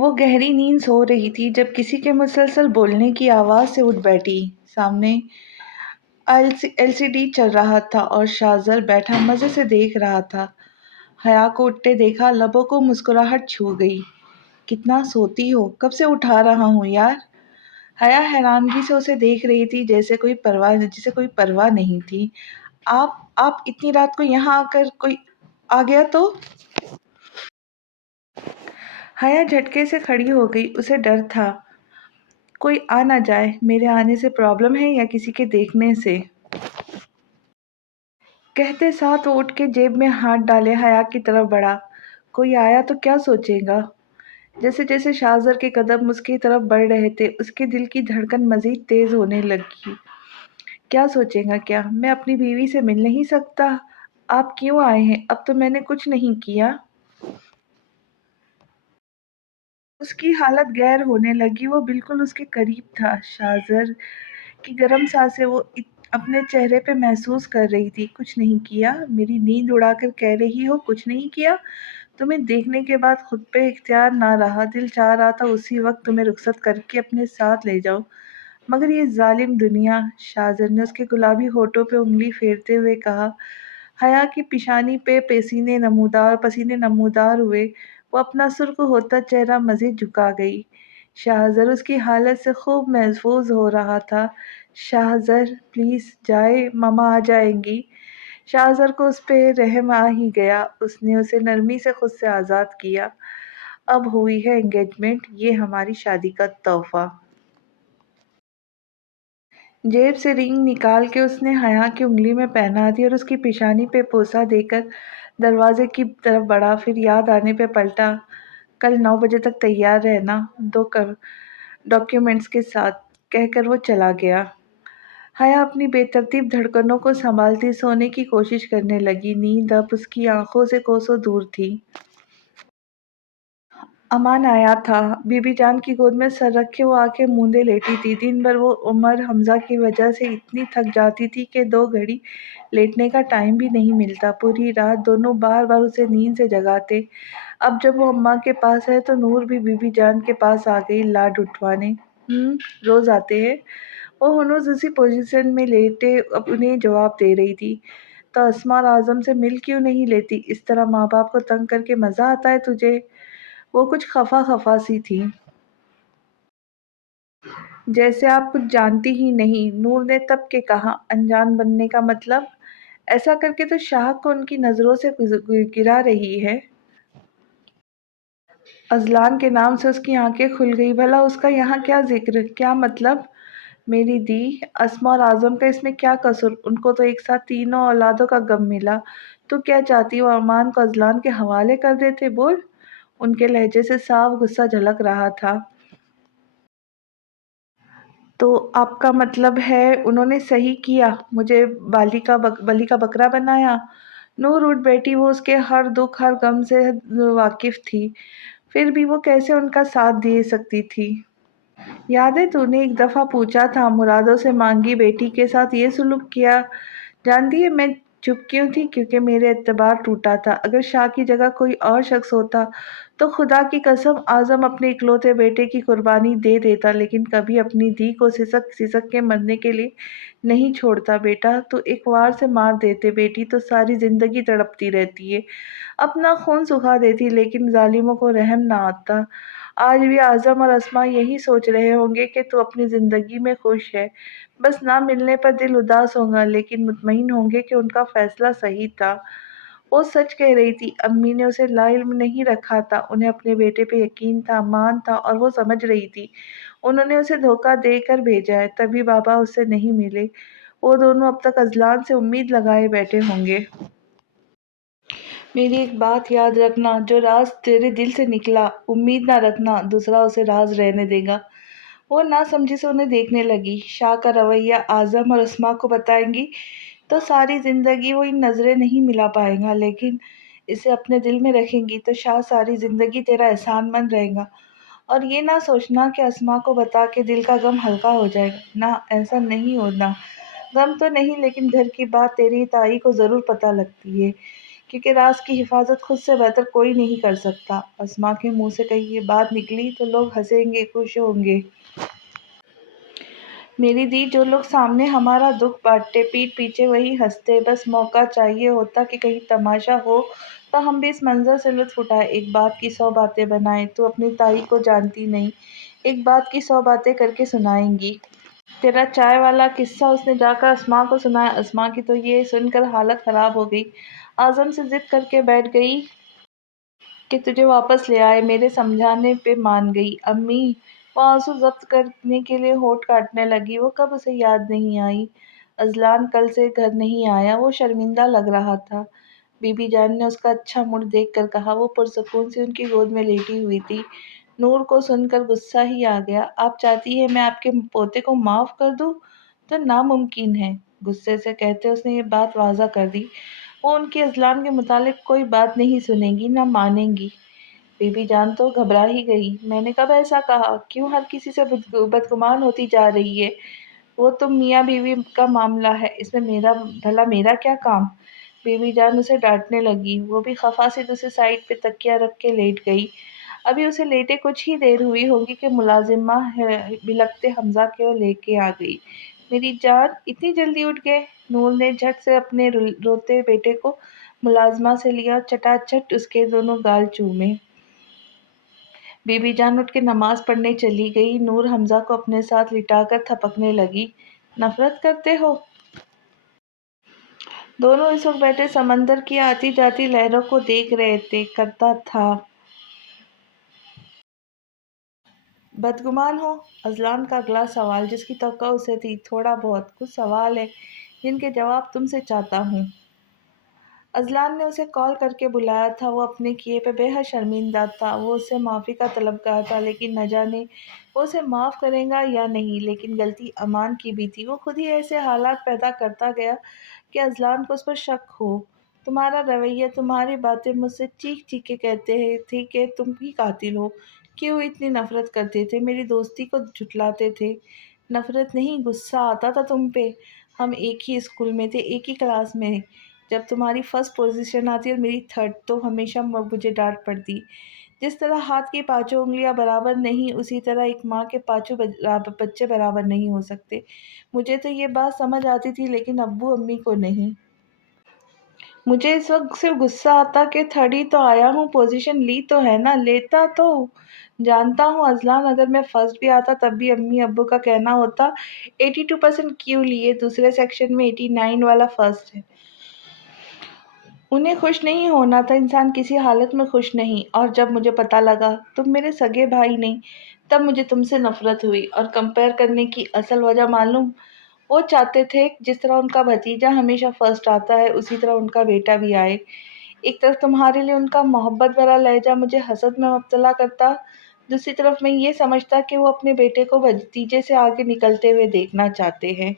وہ گہری نیند سو رہی تھی جب کسی کے مسلسل بولنے کی آواز سے اٹھ بیٹھی۔ سامنے ایل سی ڈی چل رہا تھا اور شاہزر بیٹھا مزے سے دیکھ رہا تھا۔ حیا کو اٹھتے دیکھا، لبوں کو مسکراہٹ چھو گئی۔ کتنا سوتی ہو، کب سے اٹھا رہا ہوں یار۔ حیا حیرانگی سے اسے دیکھ رہی تھی جیسے کوئی پرواہ نہیں تھی۔ آپ آپ اتنی رات کو یہاں آ کر کوئی آ گیا تو؟ حیا جھٹکے سے کھڑی ہو گئی، اسے ڈر تھا کوئی آ نہ جائے۔ میرے آنے سے پرابلم ہے یا کسی کے دیکھنے سے؟ کہتے ساتھ وہ اٹھ کے جیب میں ہاتھ ڈالے حیا کی طرف بڑھا۔ کوئی آیا تو کیا سوچے گا؟ جیسے جیسے شاہزر کے قدم اس کی طرف بڑھ رہے تھے، اس کے دل کی دھڑکن مزید تیز ہونے لگی۔ کیا سوچے گا کیا؟ میں اپنی بیوی سے مل نہیں سکتا؟ آپ کیوں آئے ہیں؟ اب تو میں نے کچھ نہیں کیا۔ اس کی حالت غیر ہونے لگی، وہ بالکل اس کے قریب تھا۔ شاہزر کی گرم سانسیں وہ اپنے چہرے پہ محسوس کر رہی تھی۔ کچھ نہیں کیا؟ میری نیند اڑا کر کہہ رہی ہو کچھ نہیں کیا؟ تمہیں دیکھنے کے بعد خود پہ اختیار نہ رہا، دل چاہ رہا تھا اسی وقت تمہیں رخصت کر کے اپنے ساتھ لے جاؤں، مگر یہ ظالم دنیا۔ شاہزر نے اس کے گلابی ہونٹوں پہ انگلی پھیرتے ہوئے کہا۔ حیا کی پیشانی پہ پسینے نمودار ہوئے، وہ اپنا سرخ ہوتا چہرہ مزید جھکا گئی۔ شاہزر اس کی حالت سے خوب محظوظ ہو رہا تھا۔ شاہزر پلیز جائے، ماما آ جائیں گی۔ شاہزر کو اس پہ رحم آ ہی گیا، اس نے اسے نرمی سے خود سے آزاد کیا۔ اب ہوئی ہے انگیجمنٹ، یہ ہماری شادی کا تحفہ۔ جیب سے رنگ نکال کے اس نے حیا کی انگلی میں پہنا دی اور اس کی پیشانی پہ بوسہ دے کر دروازے کی طرف بڑھا، پھر یاد آنے پہ پلٹا۔ کل 9 بجے تک تیار رہنا، 2 ڈاکیومنٹس کے ساتھ، کہہ کر وہ چلا گیا۔ حیا اپنی بے ترتیب دھڑکنوں کو سنبھالتی سونے کی کوشش کرنے لگی۔ نیند اب اس کی آنکھوں سے کوسوں دور تھی۔ امان آیا تھا۔ بی بی جان کی گود میں سر رکھ کے وہ آنکھیں موندے لیٹی تھی۔ دن بھر وہ عمر حمزہ کی وجہ سے اتنی تھک جاتی تھی کہ 2 گھڑی لیٹنے کا ٹائم بھی نہیں ملتا۔ پوری رات دونوں بار بار اسے نیند سے جگاتے۔ اب جب وہ اماں کے پاس ہے تو نور بھی بی بی جان کے پاس آ گئی لاڈ اٹھوانے۔ روز آتے ہیں؟ وہ ہنوز اسی پوزیشن میں لیٹے انہیں جواب دے رہی تھی۔ تو اسماء اور اعظم سے مل کیوں نہیں لیتی؟ اس طرح ماں باپ کو تنگ کر کے مزہ آتا ہے تجھے؟ وہ کچھ خفا سی تھی۔ جیسے آپ کچھ جانتی ہی نہیں، نور نے تب کے کہا۔ انجان بننے کا مطلب؟ ایسا کر کے تو شاہد کو ان کی نظروں سے گرا رہی ہے۔ اذلان کے نام سے اس کی آنکھیں کھل گئی۔ بھلا اس کا یہاں کیا ذکر؟ کیا مطلب؟ میری دی، اسماء اور اعظم کا اس میں کیا قصور؟ ان کو تو ایک ساتھ تینوں اولادوں کا غم ملا۔ تو کیا چاہتی وہ امان کو اذلان کے حوالے کر دیتے؟ بول۔ ان کے لہجے سے صاف غصہ جھلک رہا تھا۔ تو آپ کا مطلب ہے انہوں نے صحیح کیا، مجھے بلی کا بکرا بنایا؟ نور اٹھ بیٹھی، وہ اس کے ہر دکھ ہر غم سے واقف تھی، پھر بھی وہ کیسے ان کا ساتھ دے سکتی تھی؟ یاد ہے تو نے ایک دفعہ پوچھا تھا، مرادوں سے مانگی بیٹی کے ساتھ یہ سلوک کیا؟ جانتی ہے میں چپ کیوں تھی؟ کیونکہ میرے اعتبار ٹوٹا تھا۔ اگر شاہ کی جگہ کوئی اور شخص ہوتا تو خدا کی قسم اعظم اپنے اکلوتے بیٹے کی قربانی دے دیتا، لیکن کبھی اپنی دی کو سسک سسک کے مرنے کے لیے نہیں چھوڑتا۔ بیٹا تو ایک وار سے مار دیتے، بیٹی تو ساری زندگی تڑپتی رہتی ہے، اپنا خون سکھا دیتی، لیکن ظالموں کو رحم نہ آتا۔ آج بھی اعظم اور اسماء یہی سوچ رہے ہوں گے کہ تو اپنی زندگی میں خوش ہے، بس نہ ملنے پر دل اداس ہوگا، لیکن مطمئن ہوں گے کہ ان کا فیصلہ صحیح تھا۔ وہ سچ کہہ رہی تھی، امی نے اسے لا علم نہیں رکھا تھا، انہیں اپنے بیٹے پہ یقین تھا، مان تھا، اور وہ سمجھ رہی تھی انہوں نے اسے دھوکہ دے کر بھیجا ہے، تبھی بابا اس سے نہیں ملے۔ وہ دونوں اب تک اذلان سے امید لگائے بیٹھے ہوں گے۔ میری ایک بات یاد رکھنا، جو راز تیرے دل سے نکلا، امید نہ رکھنا دوسرا اسے راز رہنے دے گا۔ وہ نہ سمجھی سے انہیں دیکھنے لگی۔ شاہ کا رویہ اعظم اور اسماء کو بتائیں گی تو ساری زندگی وہ ان نظریں نہیں ملا پائے گا، لیکن اسے اپنے دل میں رکھیں گی تو شاہ ساری زندگی تیرا احسان مند رہے گا۔ اور یہ نہ سوچنا کہ اسماء کو بتا کے دل کا غم ہلکا ہو جائے گا، نہ ایسا نہیں ہونا۔ غم تو نہیں، لیکن گھر کی بات تیری تائی کو ضرور پتہ لگتی ہے کیونکہ راز کی حفاظت خود سے بہتر کوئی نہیں کر سکتا۔ اسما کے منہ سے کہیں یہ بات نکلی تو لوگ ہنسیں گے، خوش ہوں گے۔ میری دی، جو لوگ سامنے ہمارا دکھ بانٹتے پیٹھ پیچھے وہی ہنستے۔ بس موقع چاہیے ہوتا کہ کہیں تماشا ہو تو ہم بھی اس منظر سے لطف اٹھائیں، ایک بات کی 100 باتیں بنائیں۔ تو اپنی تائی کو جانتی نہیں، ایک بات کی 100 باتیں کر کے سنائیں گی۔ تیرا چائے والا قصہ اس نے جا کر اسما کو سنایا۔ اسما کی تو یہ سن کر حالت خراب ہو گئی، اعظم سے ضد کر کے بیٹھ گئی کہ تجھے واپس لے آئے۔ میرے سمجھانے پہ مان گئی۔ امی، وہ آنسو ضبط کرنے کے لیے ہونٹ کاٹنے لگی۔ وہ کب اسے یاد نہیں آئی؟ اذلان کل سے گھر نہیں آیا، وہ شرمندہ لگ رہا تھا۔ بی بی جان نے اس کا اچھا موڈ دیکھ کر کہا۔ وہ پرسکون سی ان کی گود میں لیٹی ہوئی تھی۔ نور کو سن کر غصہ ہی آ گیا۔ آپ چاہتی ہیں میں آپ کے پوتے کو معاف کر دوں؟ تو ناممکن ہے، غصے سے کہتے اس نے یہ بات واضح کر دی۔ وہ ان کی اذلان کے متعلق کوئی بات نہیں سنیں گی، نہ مانیں گی۔ بی بی جان تو گھبرا ہی گئی۔ میں نے کب ایسا کہا؟ کیوں ہر کسی سے بدگمان ہوتی جا رہی ہے؟ وہ تم میاں بیوی کا معاملہ ہے، اس میں میرا کیا کام؟ بی بی جان اسے ڈانٹنے لگی۔ وہ بھی خفا سے دوسری سائیڈ پہ تکیہ رکھ کے لیٹ گئی۔ ابھی اسے لیٹے کچھ ہی دیر ہوئی ہوگی کہ ملازمہ بلکتے حمزہ کو لے کے آ گئی۔ میری جان، اتنی جلدی اٹھ گئے؟ نور نے جھٹ سے اپنے روتے بیٹے کو ملازمہ سے لیا اور چٹا چٹ اس کے دونوں گال چومے۔ بی بی جان اٹھ کے نماز پڑھنے چلی گئی۔ نور حمزہ کو اپنے ساتھ لٹا کر تھپکنے لگی۔ نفرت کرتے ہو؟ دونوں اس وقت بیٹھے سمندر کی آتی جاتی لہروں کو دیکھ رہے تھے۔ کرتا تھا۔ بدگمان ہو؟ اذلان کا اگلا سوال، جس کی توقع اسے تھی۔ تھوڑا بہت، کچھ سوال ہے جن کے جواب تم سے چاہتا ہوں۔ اذلان نے اسے کال کر کے بلایا تھا۔ وہ اپنے کیے پہ بے حد شرمندہ تھا۔ وہ اس سے معافی کا طلبگار تھا، لیکن نہ جانے وہ اسے معاف کرے گا یا نہیں۔ لیکن غلطی امان کی بھی تھی۔ وہ خود ہی ایسے حالات پیدا کرتا گیا کہ اذلان کو اس پر شک ہو۔ تمہارا رویہ، تمہاری باتیں مجھ سے چیخ چیخ کے کہتے تھے کہ تم ہی قاتل ہو۔ کیوں اتنی نفرت کرتے تھے؟ میری دوستی کو جھٹلاتے تھے۔ نفرت نہیں، غصہ آتا تھا تم پہ۔ ہم ایک ہی اسکول میں تھے، ایک ہی کلاس میں۔ جب تمہاری فرسٹ پوزیشن آتی اور میری تھرڈ، تو ہمیشہ مجھے ڈانٹ پڑتی۔ جس طرح ہاتھ کی پانچوں انگلیاں برابر نہیں، اسی طرح ایک ماں کے پانچوں بچے برابر نہیں ہو سکتے۔ مجھے تو یہ بات سمجھ آتی تھی، لیکن ابو امی کو نہیں۔ مجھے اس وقت صرف غصہ آتا کہ تھرڈ ہی تو آیا ہوں، پوزیشن لی تو ہے نا، لیتا تو۔ جانتا ہوں اذلان، اگر میں فرسٹ بھی آتا تب بھی امی ابو کا کہنا ہوتا 82% کیوں لیے؟ دوسرے سیکشن میں 89 والا فرسٹ ہے۔ انہیں خوش نہیں ہونا تھا، انسان کسی حالت میں خوش نہیں۔ اور جب مجھے پتہ لگا تم میرے سگے بھائی نہیں، تب مجھے تم سے نفرت ہوئی۔ اور کمپیئر کرنے کی اصل وجہ معلوم؟ وہ چاہتے تھے جس طرح ان کا بھتیجا ہمیشہ فرسٹ آتا ہے، اسی طرح ان کا بیٹا بھی آئے۔ ایک طرف تمہارے لیے ان کا محبت بھرا لہجہ مجھے حسد میں مبتلا کرتا، دوسری طرف میں یہ سمجھتا کہ وہ اپنے بیٹے کو بھتیجے سے آگے نکلتے ہوئے دیکھنا چاہتے ہیں۔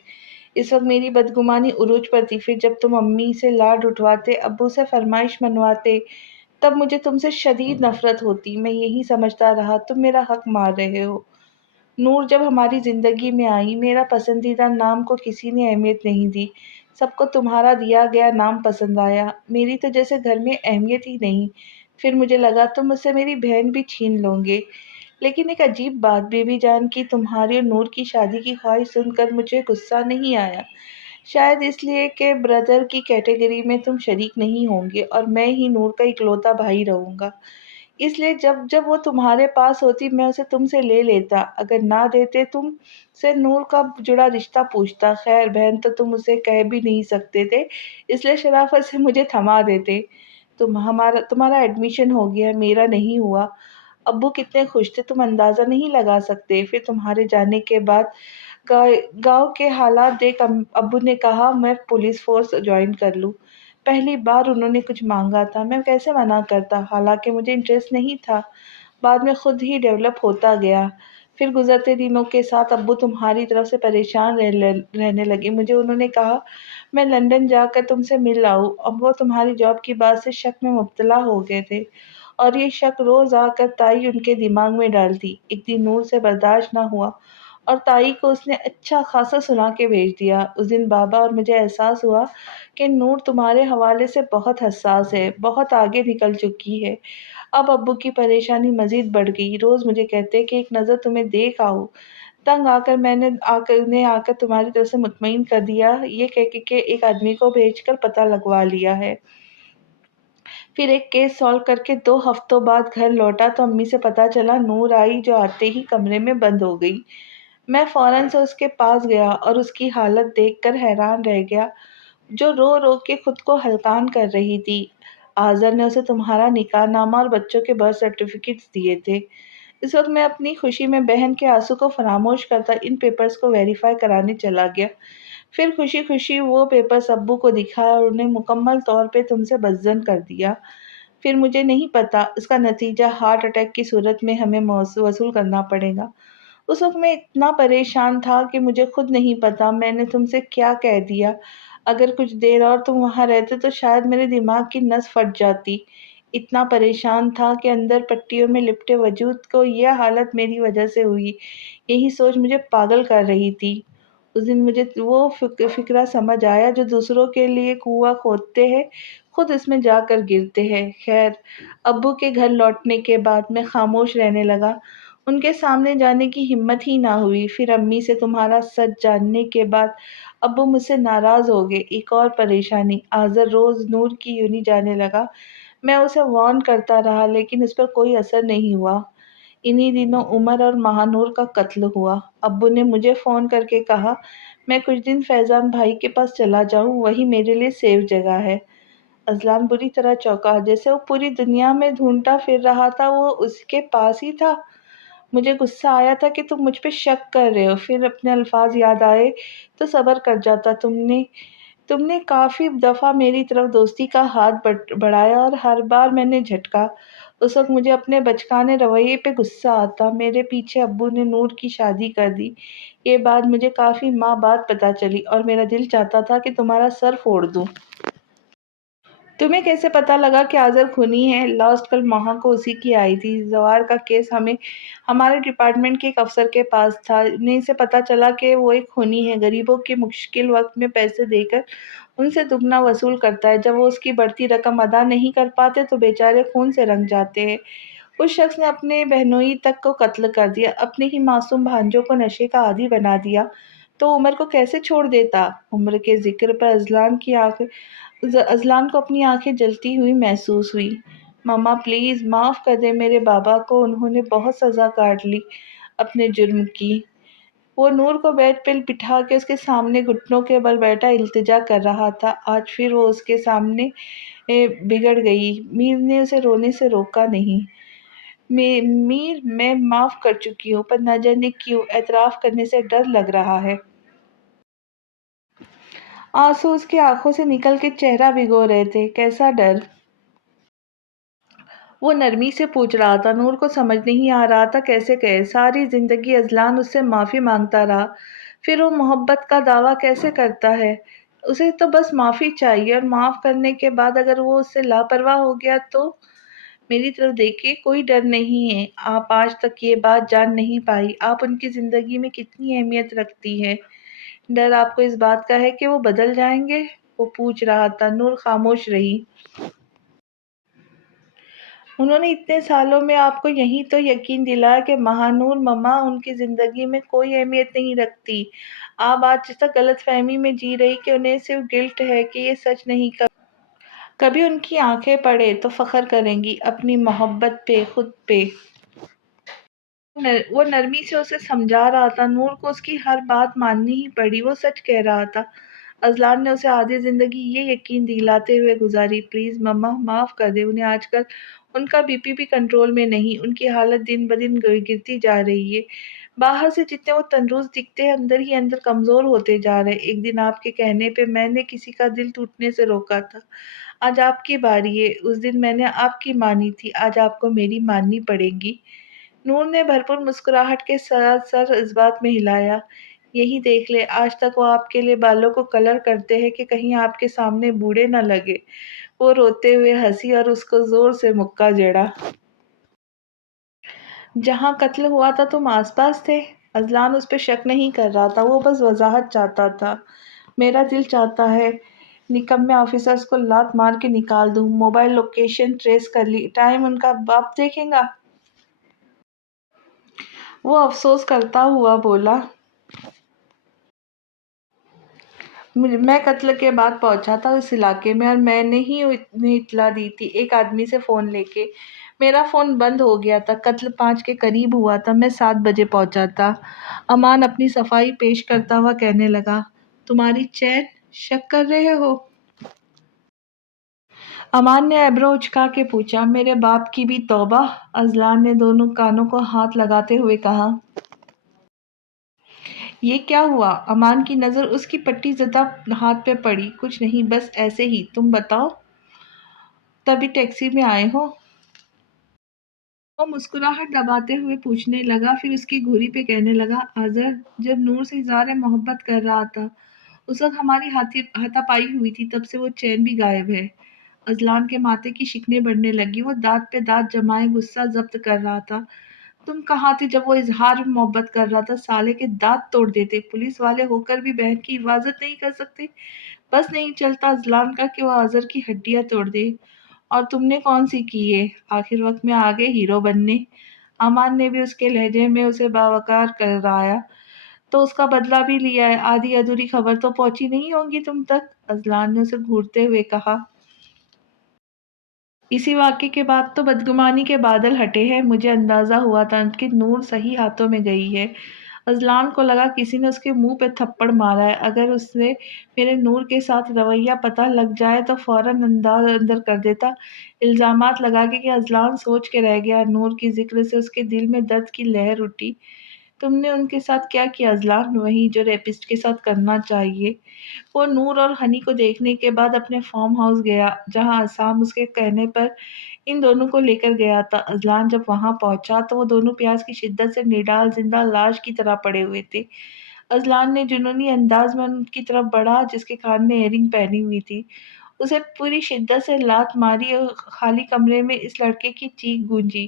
اس وقت میری بدگمانی عروج پر تھی۔ پھر جب تم امی سے لاڈ اٹھواتے، ابو سے فرمائش منواتے، تب مجھے تم سے شدید نفرت ہوتی۔ میں یہی سمجھتا رہا تم میرا حق مار رہے ہو۔ نور جب ہماری زندگی میں آئی، میرا پسندیدہ نام کو کسی نے اہمیت نہیں دی، سب کو تمہارا دیا گیا نام پسند آیا، میری تو جیسے گھر میں اہمیت ہی نہیں۔ پھر مجھے لگا تم مجھ سے میری بہن بھی چھین لو گے۔ لیکن ایک عجیب بات، بی بی جان کی تمہاری اور نور کی شادی کی خواہش سن کر مجھے غصہ نہیں آیا۔ شاید اس لیے کہ بردر کی کیٹیگری میں تم شریک نہیں ہوں گے اور میں ہی نور کا اکلوتا بھائی رہوں گا۔ اس لیے جب وہ تمہارے پاس ہوتی میں اسے تم سے لے لیتا، اگر نہ دیتے تم سے نور کا جڑا رشتہ پوچھتا۔ خیر بہن تو تم اسے کہہ بھی نہیں سکتے تھے، اس لیے شرافت سے مجھے تھما دیتے۔ تمہارا ایڈمیشن ہو گیا، میرا نہیں ہوا۔ ابو کتنے خوش تھے تم اندازہ نہیں لگا سکتے۔ پھر تمہارے جانے کے بعد گاؤں کے حالات دیکھ ابو نے کہا میں پولیس فورس جوائن کر لوں۔ پہلی بار انہوں نے کچھ مانگا تھا، میں کیسے منع کرتا، حالانکہ مجھے انٹرسٹ نہیں تھا۔ بعد میں خود ہی ڈیولپ ہوتا گیا۔ پھر گزرتے دنوں کے ساتھ ابو تمہاری طرف سے پریشان رہنے لگے۔ مجھے انہوں نے کہا میں لندن جا کر تم سے مل آؤں۔ اب وہ تمہاری جاب کی بات سے شک میں مبتلا ہو گئے تھے، اور یہ شک روز آ کر تائی ان کے دماغ میں ڈالتی۔ ایک دن نور سے برداشت نہ ہوا اور تائی کو اس نے اچھا خاصا سنا کے بھیج دیا۔ اس دن بابا اور مجھے احساس ہوا کہ نور تمہارے حوالے سے بہت حساس ہے، بہت آگے نکل چکی ہے۔ اب ابو کی پریشانی مزید بڑھ گئی، روز مجھے کہتے کہ ایک نظر تمہیں دیکھ آؤ۔ تنگ آ کر میں نے انہیں آ کر تمہاری طرف سے مطمئن کر دیا، یہ کہہ کے کہ ایک آدمی کو بھیج کر پتہ لگوا لیا ہے۔ پھر ایک کیس سالو کر کے 2 ہفتوں بعد گھر لوٹا تو امی سے پتہ چلا نور آئی، جو آتے ہی کمرے میں بند ہو گئی۔ میں فوراً سے اس کے پاس گیا اور اس کی حالت دیکھ کر حیران رہ گیا، جو رو رو کے خود کو ہلکان کر رہی تھی۔ آذر نے اسے تمہارا نکاح نامہ اور بچوں کے برتھ سرٹیفکیٹس دیے تھے۔ اس وقت میں اپنی خوشی میں بہن کے آنسو کو فراموش کرتا ان پیپرز کو ویریفائی کرانے چلا گیا۔ پھر خوشی خوشی وہ پیپرز ابو کو دکھایا اور انہیں مکمل طور پہ تم سے بزدل کر دیا۔ پھر مجھے نہیں پتا، اس کا نتیجہ ہارٹ اٹیک کی صورت میں ہمیں وصول کرنا پڑے گا۔ اس وقت میں اتنا پریشان تھا کہ مجھے خود نہیں پتا میں نے تم سے کیا کہہ دیا۔ اگر کچھ دیر اور تم وہاں رہتے تو شاید میرے دماغ کی نس پھٹ جاتی۔ اتنا پریشان تھا کہ اندر پٹیوں میں لپٹے وجود کو یہ حالت میری وجہ سے ہوئی، یہی سوچ مجھے پاگل کر رہی تھی۔ اس دن مجھے وہ فکرہ سمجھ آیا، جو دوسروں کے لیے کنواں کھودتے ہیں خود اس میں جا کر گرتے ہیں۔ خیر، ابو کے گھر لوٹنے کے بعد میں خاموش رہنے لگا، ان کے سامنے جانے کی ہمت ہی نہ ہوئی۔ پھر امی سے تمہارا سچ جاننے کے بعد ابو مجھ سے ناراض ہو گئے۔ ایک اور پریشانی، آذر روز نور کی یونی جانے لگا۔ میں اسے وارن کرتا رہا لیکن اس پر کوئی اثر نہیں ہوا۔ انہی دنوں عمر اور مہانور کا قتل ہوا۔ ابو نے مجھے فون کر کے کہا میں کچھ دن فیضان بھائی کے پاس چلا جاؤں، وہی میرے لیے سیف جگہ ہے۔ اذلان بری طرح چونکا، جیسے وہ پوری دنیا میں ڈھونڈتا پھر رہا تھا وہ اس کے پاس ہی تھا۔ مجھے غصہ آیا تھا کہ تم مجھ پہ شک کر رہے ہو، پھر اپنے الفاظ یاد آئے تو صبر کر جاتا۔ تم نے کافی دفعہ میری طرف دوستی کا ہاتھ بڑھایا اور ہر بار میں نے جھٹکا۔ اس وقت مجھے اپنے بچکانے رویے پہ غصہ آتا۔ میرے پیچھے ابو نے نور کی شادی کر دی، یہ بات مجھے کافی ماہ بعد پتہ چلی اور میرا دل چاہتا تھا کہ تمہارا سر پھوڑ دوں۔ تمہیں کیسے پتہ لگا کہ آذر خونی ہے؟ لاسٹ کل مہا کو اسی کی آئی تھی۔ زوار کا کیس ہمارے ڈپارٹمنٹ کے ایک افسر کے پاس تھا، انہیں سے پتہ چلا کہ وہ ایک خونی ہے، غریبوں کے مشکل وقت میں پیسے دے کر ان سے دگنا وصول کرتا ہے۔ جب وہ اس کی بڑھتی رقم ادا نہیں کر پاتے تو بیچارے خون سے رنگ جاتے ہیں۔ اس شخص نے اپنے بہنوئی تک کو قتل کر دیا، اپنے ہی معصوم بھانجوں کو نشے کا عادی بنا دیا، تو عمر کو کیسے چھوڑ دیتا؟ عمر کے ذکر پر اذلان کو اپنی آنکھیں جلتی ہوئی محسوس ہوئی۔ مما پلیز معاف کر دے میرے بابا کو، انہوں نے بہت سزا کاٹ لی اپنے جرم کی۔ وہ نور کو بیڈ پہ بٹھا کے اس کے سامنے گھٹنوں کے بل بیٹھا التجا کر رہا تھا۔ آج پھر وہ اس کے سامنے بگڑ گئی۔ میر نے اسے رونے سے روکا نہیں۔ میر، میں معاف کر چکی ہوں، پر نہ جانے کیوں اعتراف کرنے سے ڈر لگ رہا ہے۔ آنسو اس کی آنکھوں سے نکل کے چہرہ بھگو رہے تھے۔ کیسا ڈر؟ وہ نرمی سے پوچھ رہا تھا۔ نور کو سمجھ نہیں آ رہا تھا کیسے کہے۔ ساری زندگی اذلان اس سے معافی مانگتا رہا، پھر وہ محبت کا دعویٰ کیسے کرتا ہے؟ اسے تو بس معافی چاہیے، اور معاف کرنے کے بعد اگر وہ اس سے لاپرواہ ہو گیا تو؟ میری طرف دیکھیے، کوئی ڈر نہیں ہے۔ آپ آج تک یہ بات جان نہیں پائی، آپ ان کی زندگی میں کتنی اہمیت رکھتی ہیں۔ ڈر آپ کو اس بات کا ہے کہ وہ بدل جائیں گے؟ وہ پوچھ رہا تھا۔ نور خاموش رہی۔ انہوں نے اتنے سالوں میں آپ کو یہی تو یقین دلایا کہ مہانور مما ان کی زندگی میں کوئی اہمیت نہیں رکھتی۔ آپ آج تک غلط فہمی میں جی رہی کہ انہیں صرف گلٹ ہے کہ یہ سچ نہیں۔ کبھی ان کی آنکھیں پڑے تو فخر کریں گی اپنی محبت پہ، خود پہ۔ وہ نرمی سے اسے سمجھا رہا تھا۔ نور کو اس کی ہر بات ماننی ہی پڑی، وہ سچ کہہ رہا تھا۔ اذلان نے اسے آدھی زندگی یہ یقین دلاتے ہوئے گزاری، پلیز مما معاف کر دے انہیں، آج کل ان کا بی پی بھی کنٹرول میں نہیں، ان کی حالت دن بدن گرتی جا رہی ہے۔ باہر سے جتنے وہ تندرست دکھتے ہیں اندر ہی اندر کمزور ہوتے جا رہے ہیں۔ ایک دن آپ کے کہنے پہ میں نے کسی کا دل ٹوٹنے سے روکا تھا، آج آپ کی باری ہے۔ اس دن میں نے آپ کی مانی تھی، آج آپ کو میری ماننی پڑے گی۔ نور نے بھرپور مسکراہٹ کے ساتھ سر اس بات میں ہلایا۔ یہی دیکھ لے، آج تک وہ آپ کے لیے بالوں کو کلر کرتے ہیں کہ کہیں آپ کے سامنے بوڑھے نہ لگے۔ وہ روتے ہوئے ہنسی اور اس کو زور سے مکہ جڑا۔ جہاں قتل ہوا تھا تم آس پاس تھے؟ اذلان اس پہ شک نہیں کر رہا تھا، وہ بس وضاحت چاہتا تھا۔ میرا دل چاہتا ہے نکمّے آفیسرز کو لات مار کے نکال دوں۔ موبائل لوکیشن ٹریس کر لی، ٹائم ان کا باپ دیکھے گا۔ وہ افسوس کرتا ہوا بولا، میں قتل کے بعد پہنچا تھا اس علاقے میں اور میں نے ہی انہیں اطلاع دی تھی ایک آدمی سے فون لے کے۔ میرا فون بند ہو گیا تھا، قتل 5 کے قریب ہوا تھا، میں 7 بجے پہنچا تھا۔ امان اپنی صفائی پیش کرتا ہوا کہنے لگا، تمہاری چین؟ شک کر رہے ہو؟ امان نے ایبرو اچکا کے پوچھا، میرے باپ کی بھی توبہ! اذلان نے دونوں کانوں کو ہاتھ لگاتے ہوئے کہا۔ یہ کیا ہوا؟ امان کی نظر اس کی پٹی زدہ ہاتھ پہ پڑی۔ کچھ نہیں، بس ایسے ہی، تم بتاؤ، تبھی ٹیکسی میں آئے ہو؟ وہ مسکراہٹ دباتے ہوئے پوچھنے لگا، پھر اس کی گھوری پہ کہنے لگا، آذر جب نور سے اظہار محبت کر رہا تھا اس وقت ہماری ہاتھا پائی ہوئی تھی، تب سے وہ چین بھی غائب ہے۔ اذلان کے ماتھے کی شکنیں بڑھنے لگی، وہ دانت پہ دانت جمائے غصہ ضبط کر رہا تھا۔ تم کہاں تھے جب وہ اظہار محبت کر رہا تھا؟ سالے کے دانت توڑ دیتے، پولیس والے ہو کر بھی بہن کی حفاظت نہیں کر سکتے۔ بس نہیں چلتا اذلان کا کہ وہ آذر کی ہڈیاں توڑ دے۔ اور تم نے کون سی کی ہے؟ آخر وقت میں آگے ہیرو بننے۔ امان نے بھی اس کے لہجے میں اسے باوقار کرایا، تو اس کا بدلہ بھی لیا ہے، آدھی ادھوری خبر تو پہنچی نہیں ہوگی تم تک؟ اذلان نے اسے گھورتے ہوئے کہا۔ اسی واقعے کے بعد تو بدگمانی کے بادل ہٹے ہیں، مجھے اندازہ ہوا تھا کہ نور صحیح ہاتھوں میں گئی ہے۔ اذلان کو لگا کسی نے اس کے منہ پہ تھپڑ مارا ہے، اگر اسے میرے نور کے ساتھ رویہ پتہ لگ جائے تو فوراً اندر کر دیتا۔ الزامات لگا کے کہ اذلان سوچ کے رہ گیا، نور کی ذکر سے اس کے دل میں درد کی لہر اٹھی۔ تم نے ان کے ساتھ کیا کیا اذلان؟ وہی جو ریپسٹ کے ساتھ کرنا چاہیے۔ وہ نور اور ہنی کو دیکھنے کے بعد اپنے فارم ہاؤس گیا جہاں عصام اس کے کہنے پر ان دونوں کو لے کر گیا تھا۔ اذلان جب وہاں پہنچا تو وہ دونوں پیاس کی شدت سے نڈال زندہ لاش کی طرح پڑے ہوئے تھے۔ اذلان نے جنونی انداز میں ان کی طرف بڑھا جس کے کان میں ایئرنگ پہنی ہوئی تھی، اسے پوری شدت سے لات ماری اور خالی کمرے میں اس لڑکے کی چیخ گونجی،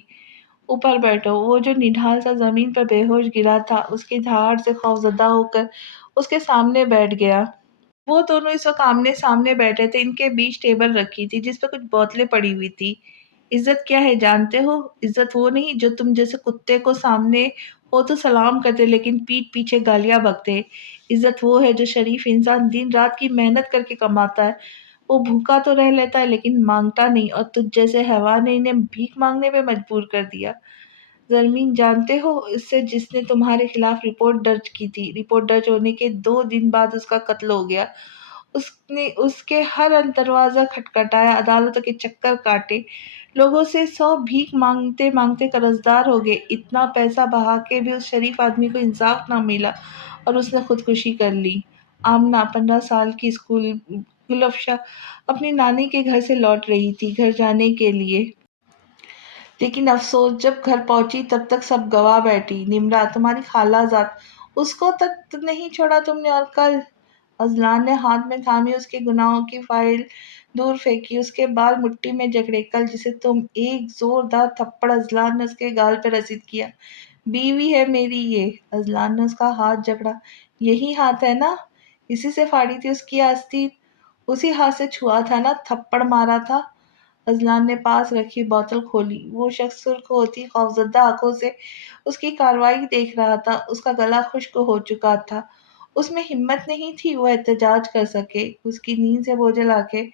اوپر بیٹھو! وہ جو نڈال سا زمین پر بے ہوش گرا تھا اس کی دھاڑ سے خوفزدہ ہو کر اس کے سامنے بیٹھ گیا۔ وہ دونوں اس وقت آمنے سامنے بیٹھے تھے، ان کے بیچ ٹیبل رکھی تھی جس پہ کچھ بوتلیں پڑی ہوئی تھی۔ عزت کیا ہے جانتے ہو؟ عزت وہ نہیں جو تم جیسے کتے کو سامنے ہو تو سلام کرتے لیکن پیٹھ پیچھے گالیاں بکتے۔ عزت وہ ہے جو شریف انسان دن رات کی محنت کر کے کماتا ہے، وہ بھوکا تو رہ لیتا ہے لیکن مانگتا نہیں، اور تجھ جیسے حیوان نے انہیں بھیک مانگنے پہ مجبور کر دیا۔ زرمین جانتے ہو، اس سے جس نے تمہارے خلاف رپورٹ درج کی تھی، رپورٹ درج ہونے کے 2 دن بعد اس کا قتل ہو گیا۔ اس نے اس کے ہر دروازہ کھٹکھٹایا، عدالتوں کے چکر کاٹے، لوگوں سے 100 بھیک مانگتے مانگتے قرضدار ہو گئے، اتنا پیسہ بہا کے بھی اس شریف آدمی کو انصاف نہ ملا اور اس نے خودکشی کر لی۔ آمنہ 15 سال کی اسکول گل افشاں اپنی نانی کے گھر سے لوٹ رہی تھی، گھر جانے کے لیے۔ لیکن افسوس، جب گھر پہنچی تب تک سب گواہ بیٹھی۔ نمرا تمہاری خالہ زاد، اس کو تک نہیں چھوڑا تم نے؟ اور کل؟ اذلان نے ہاتھ میں تھامی اس کے گناہوں کی فائل دور پھینکی، اس کے بال مٹھی میں جکڑے۔ کل جسے تم ایک زوردار تھپڑ اذلان نے اس کے گال پہ رسید کیا، بیوی ہے میری یہ۔ اذلان نے اس کا ہاتھ جکڑا، یہی ہاتھ ہے نا؟ اسی سے پھاڑی تھی اس کی آستین، اسی ہاتھ سے چھوا تھا نا، تھپڑ مارا تھا؟ اذلان نے پاس رکھی بوتل کھولی، وہ شخص سرخ ہوتی خوفزدہ آنکھوں سے اس کی کارروائی دیکھ رہا تھا، اس کا گلا خشک ہو چکا تھا، اس میں ہمت نہیں تھی وہ احتجاج کر سکے۔ اس کی نیند سے بوجھل آنکھیں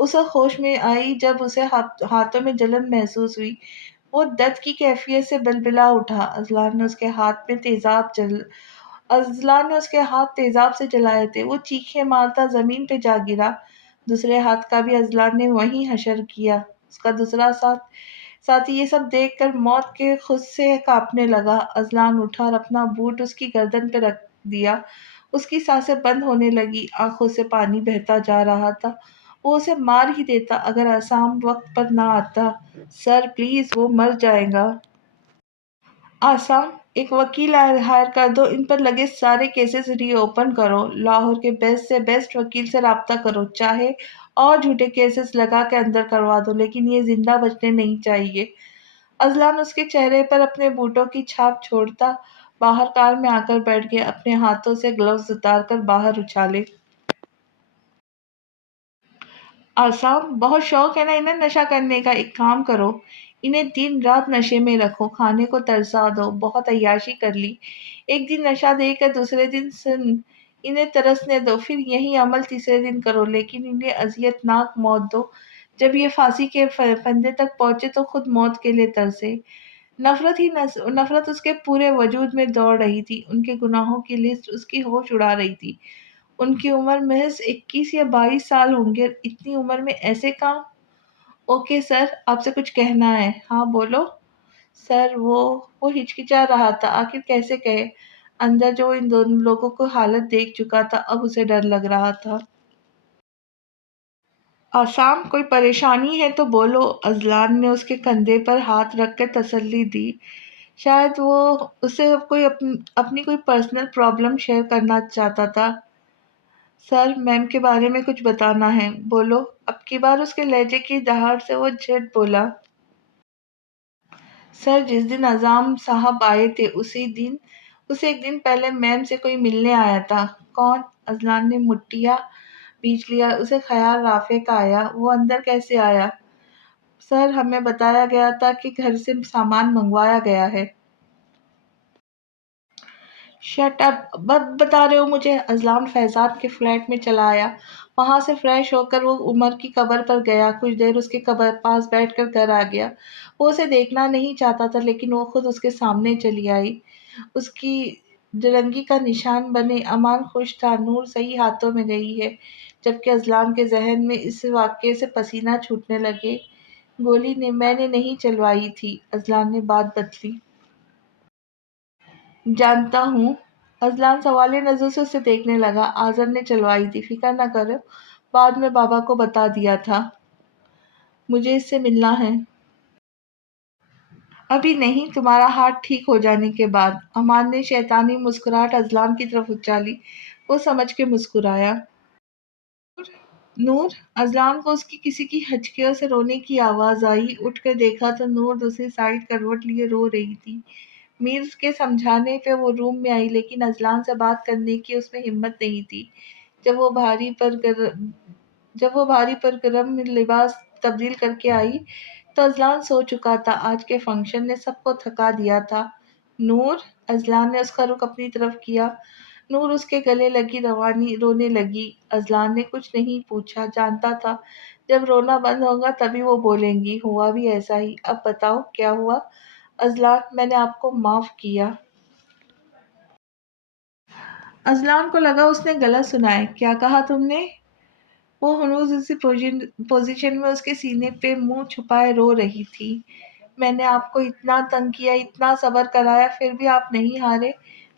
اس وقت ہوش میں آئی جب اسے ہاتھوں میں جلن محسوس ہوئی، وہ درد کی کیفیت سے بلبلا اٹھا۔ اذلان نے اس کے ہاتھ تیزاب سے جلائے تھے، وہ چیخیں مارتا زمین پہ جا گرا، دوسرے ہاتھ کا بھی اذلان نے وہیں حشر کیا۔ اس کا دوسرا ساتھی یہ سب دیکھ کر موت کے خود سے کانپنے لگا۔ اذلان اٹھا اور اپنا بوٹ اس کی گردن پہ رکھ دیا، اس کی سانسیں بند ہونے لگی، آنکھوں سے پانی بہتا جا رہا تھا۔ وہ اسے مار ہی دیتا اگر عصام وقت پر نہ آتا۔ سر پلیز، وہ مر جائے گا۔ عصام، ایک وکیل ہائر کر دو، ان پر لگے سارے کیسز ری اوپن کرو، لاہور کے بیسٹ سے بیسٹ وکیل سے رابطہ کرو، چاہے اور جھوٹے کیسز لگا کے اندر کروا دو، لیکن یہ زندہ بچنے نہیں چاہیے۔ اذلان اس کے چہرے پر اپنے بوٹوں کی چھاپ چھوڑتا باہر کار میں آ کر بیٹھ گئے، اپنے ہاتھوں سے گلوز اتار کر باہر اچھالے۔ آسام، بہت شوق ہے نا انہیں نشہ کرنے کا، ایک کام کرو، انہیں دن رات نشے میں رکھو، کھانے کو ترسا دو، بہت عیاشی کر لی، ایک دن نشہ دے کر دوسرے دن سن، انہیں ترسنے دو، پھر یہی عمل تیسرے دن کرو، لیکن انہیں اذیت ناک موت دو، جب یہ پھانسی کے پھندے تک پہنچے تو خود موت کے لیے ترسے۔ نفرت اس کے پورے وجود میں دوڑ رہی تھی، ان کے گناہوں کی لسٹ اس کی ہوش اڑا رہی تھی۔ ان کی عمر محض 21 یا 22 سال ہوں گے، اتنی عمر میں ایسے کام! اوکے سر، آپ سے کچھ کہنا ہے۔ ہاں بولو۔ سر، وہ ہچکچا رہا تھا، آخر کیسے کہے؟ اندر جو ان دونوں لوگوں کو حالت دیکھ چکا تھا، اب اسے ڈر لگ رہا تھا۔ آسام، کوئی پریشانی ہے تو بولو، اذلان نے اس کے کندھے پر ہاتھ رکھ کر تسلی دی۔ شاید وہ اسے اپنی کوئی پرسنل پرابلم شیئر کرنا چاہتا تھا۔ سر، میم کے بارے میں کچھ بتانا ہے، بولو۔ اب کی بار اس کے لہجے کی دہاڑ سے وہ جھٹ بولا۔ سر، جس دن اعظم صاحب آئے تھے اسے ایک دن پہلے میم سے کوئی ملنے آیا تھا۔ کون؟ اذلان نے مٹھیاں بیچ لیا۔ اسے خیال رافع کا آیا۔ وہ اندر کیسے آیا؟ سر، ہمیں بتایا گیا تھا کہ گھر سے سامان منگوایا گیا ہے۔ شٹ اپ، بتا رہے ہو مجھے؟ اذلان فیضان کے فلیٹ میں چلا آیا، وہاں سے فریش ہو کر وہ عمر کی قبر پر گیا، کچھ دیر اس کے قبر پاس بیٹھ کر گھر آ گیا۔ وہ اسے دیکھنا نہیں چاہتا تھا، لیکن وہ خود اس کے سامنے چلی آئی۔ اس کی درنگی کا نشان بنے امان خوش تھا، نور صحیح ہاتھوں میں گئی ہے، جبکہ اذلان کے ذہن میں اس واقعے سے پسینہ چھوٹنے لگے۔ گولی میں نے نہیں چلوائی تھی، اذلان نے بات بدلی۔ جانتا ہوں۔ اذلان سوالیہ نظروں سے اسے دیکھنے لگا۔ آذر نے چلوائی تھی، فکر نہ کرو، بعد میں بابا کو بتا دیا تھا۔ مجھے اس سے ملنا ہے۔ ابھی نہیں، تمہارا ہاتھ ٹھیک ہو جانے کے بعد۔ امان نے شیطانی مسکراہٹ اذلان کی طرف اچھالی۔ وہ سمجھ کے مسکرایا۔ نور! اذلان کو اس کی کسی کی ہچکیوں سے رونے کی آواز آئی۔ اٹھ کر دیکھا تو نور دوسری سائیڈ کروٹ لیے رو رہی تھی۔ میر کے سمجھانے پہ وہ روم میں آئی، لیکن اذلان سے بات کرنے کی اس میں ہمت نہیں تھی۔ جب وہ بھاری پر گرم لباس تبدیل کر کے آئی تو اذلان سو چکا تھا۔ آج کے فنکشن نے سب کو تھکا دیا تھا۔ نور! اذلان نے اس کا رخ اپنی طرف کیا۔ نور اس کے گلے لگی رونے لگی۔ اذلان نے کچھ نہیں پوچھا، جانتا تھا جب رونا بند ہوگا تبھی وہ بولیں گی۔ ہوا بھی ایسا ہی۔ اب بتاؤ کیا ہوا؟ اذلان، میں نے آپ کو معاف کیا۔ اذلان کو لگا اس نے غلط سنا ہے۔ کیا کہا تم نے؟ وہ ہنوز اسی پوزیشن میں اس کے سینے پہ منہ چھپائے رو رہی تھی۔ میں نے آپ کو اتنا تنگ کیا، اتنا صبر کرایا، پھر بھی آپ نہیں ہارے۔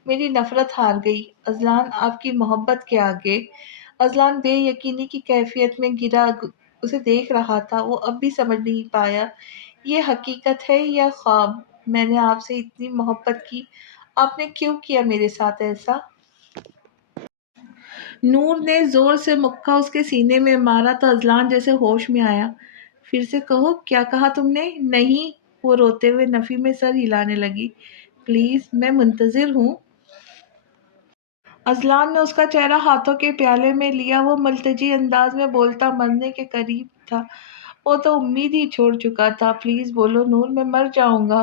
میری نفرت ہار گئی اذلان، آپ کی محبت کے آگے۔ اذلان بے یقینی کی کیفیت میں گرا اسے دیکھ رہا تھا۔ وہ اب بھی سمجھ نہیں پایا، یہ حقیقت ہے یا خواب؟ میں نے آپ سے اتنی محبت کی، آپ نے کیوں کیا میرے ساتھ ایسا؟ نور نے زور سے مکہ اس کے سینے میں مارا تو اذلان جیسے ہوش میں آیا۔ پھر سے کہو، کیا کہا تم نے؟ نہیں، وہ روتے ہوئے نفی میں سر ہلانے لگی۔ پلیز، میں منتظر ہوں۔ اذلان نے اس کا چہرہ ہاتھوں کے پیالے میں لیا۔ وہ ملتجی انداز میں بولتا مرنے کے قریب تھا۔ وہ تو امید ہی چھوڑ چکا تھا۔ پلیز بولو نور، میں مر جاؤں گا۔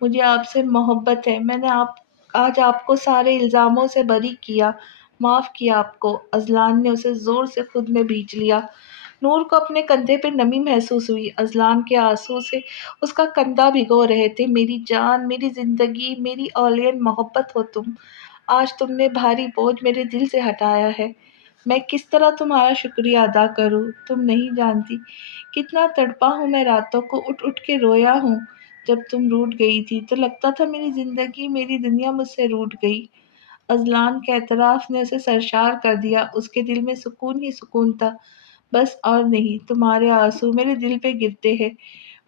مجھے آپ سے محبت ہے۔ میں نے آج آپ کو سارے الزاموں سے بری کیا، معاف کیا آپ کو۔ اذلان نے اسے زور سے خود میں بھینچ لیا۔ نور کو اپنے کندھے پہ نمی محسوس ہوئی۔ اذلان کے آنسو سے اس کا کندھا بھگو رہے تھے۔ میری جان، میری زندگی، میری اولین محبت ہو تم۔ آج تم نے بھاری بوجھ میرے دل سے ہٹایا ہے۔ میں کس طرح تمہارا شکریہ ادا کروں، تم نہیں جانتی۔ کتنا تڑپا ہوں میں، راتوں کو اٹھ اٹھ کے رویا ہوں۔ جب تم روٹھ گئی تھی تو لگتا تھا میری زندگی، میری دنیا مجھ سے روٹھ گئی۔ اذلان کے اعتراف نے اسے سرشار کر دیا۔ اس کے دل میں سکون ہی سکون تھا، بس اور نہیں۔ تمہارے آنسو میرے دل پہ گرتے ہیں۔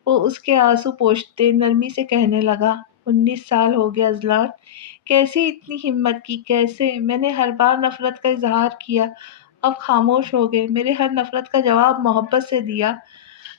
وہ اس کے آنسو پوچھتے نرمی سے کہنے لگا۔ 19 سال ہو گئے اذلان، کیسے اتنی ہمت کی؟ کیسے؟ میں نے ہر بار نفرت کا اظہار کیا، اب خاموش ہو گئے۔ میرے ہر نفرت کا جواب محبت سے دیا۔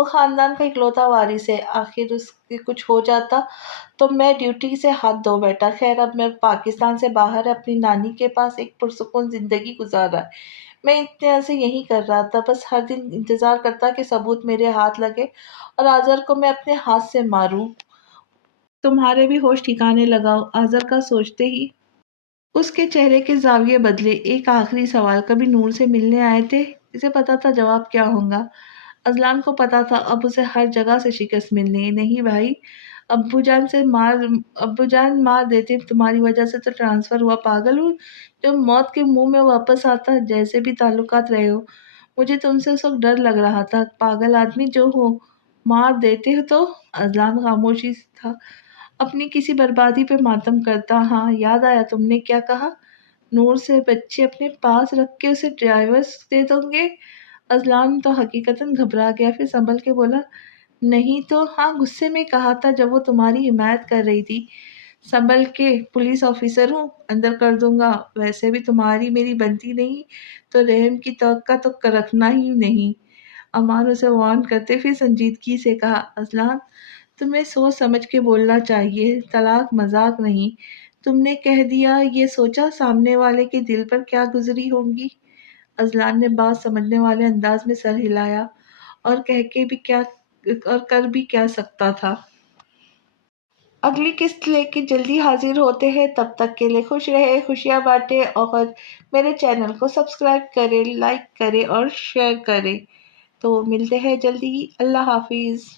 وہ خاندان کا اکلوتا وارث ہے، آخر اس کے کچھ ہو جاتا تو میں ڈیوٹی سے ہاتھ دھو بیٹھا۔ خیر اب میں پاکستان سے باہر اپنی نانی کے پاس ایک پرسکون زندگی گزار رہا ہے۔ میں اتنے عرصے یہی کر رہا تھا، بس ہر دن انتظار کرتا کہ ثبوت میرے ہاتھ لگے اور آزر کو میں اپنے ہاتھ سے ماروں۔ تمہارے بھی ہوش ٹھکانے لگاؤ، آزر کا سوچتے ہی اس کے چہرے کے زاویے بدلے۔ ایک آخری سوال، کبھی نور سے ملنے آئے تھے؟ اسے پتا تھا جواب کیا ہوگا۔ اذلان کو پتا تھا اب اسے ہر جگہ سے شکست ملنی ہے۔ نہیں بھائی، ابو جان مار دیتے، تمہاری وجہ سے تو ٹرانسفر ہوا، پاگل ہوں جو موت کے منہ میں واپس آتا، جیسے بھی تعلقات رہے ہو۔ مجھے تم سے اس وقت ڈر لگ رہا تھا، پاگل آدمی جو ہو، مار دیتے ہو تو۔ اذلان خاموشی تھا، اپنی کسی بربادی پہ ماتم کرتا۔ ہاں یاد آیا، تم نے کیا کہا؟ نور سے بچے اپنے پاس رکھ کے اسے ڈائیورس دے دو گے؟ اذلان تو حقیقتاً گھبرا گیا، پھر سنبھل کے بولا، نہیں تو ہاں غصے میں کہا تھا جب وہ تمہاری حمایت کر رہی تھی۔ سنبھل کے، پولیس آفیسر ہوں، اندر کر دوں گا، ویسے بھی تمہاری میری بنتی نہیں تو رحم کی توقع تو رکھنا ہی نہیں۔ امان اسے وارن کرتے پھر سنجیدگی سے کہا، اذلان تمہیں سوچ سمجھ کے بولنا چاہیے، طلاق مذاق نہیں۔ تم نے کہہ دیا، یہ سوچا سامنے والے کے دل پر کیا گزری ہوگی؟ اذلان نے بات سمجھنے والے انداز میں سر ہلایا، اور کر بھی کیا سکتا تھا۔ اگلی قسط لے کے جلدی حاضر ہوتے ہیں، تب تک کے لیے خوش رہے، خوشیاں بانٹے اور میرے چینل کو سبسکرائب کرے، لائک کرے اور شیئر کرے۔ تو ملتے ہیں جلدی، اللہ حافظ۔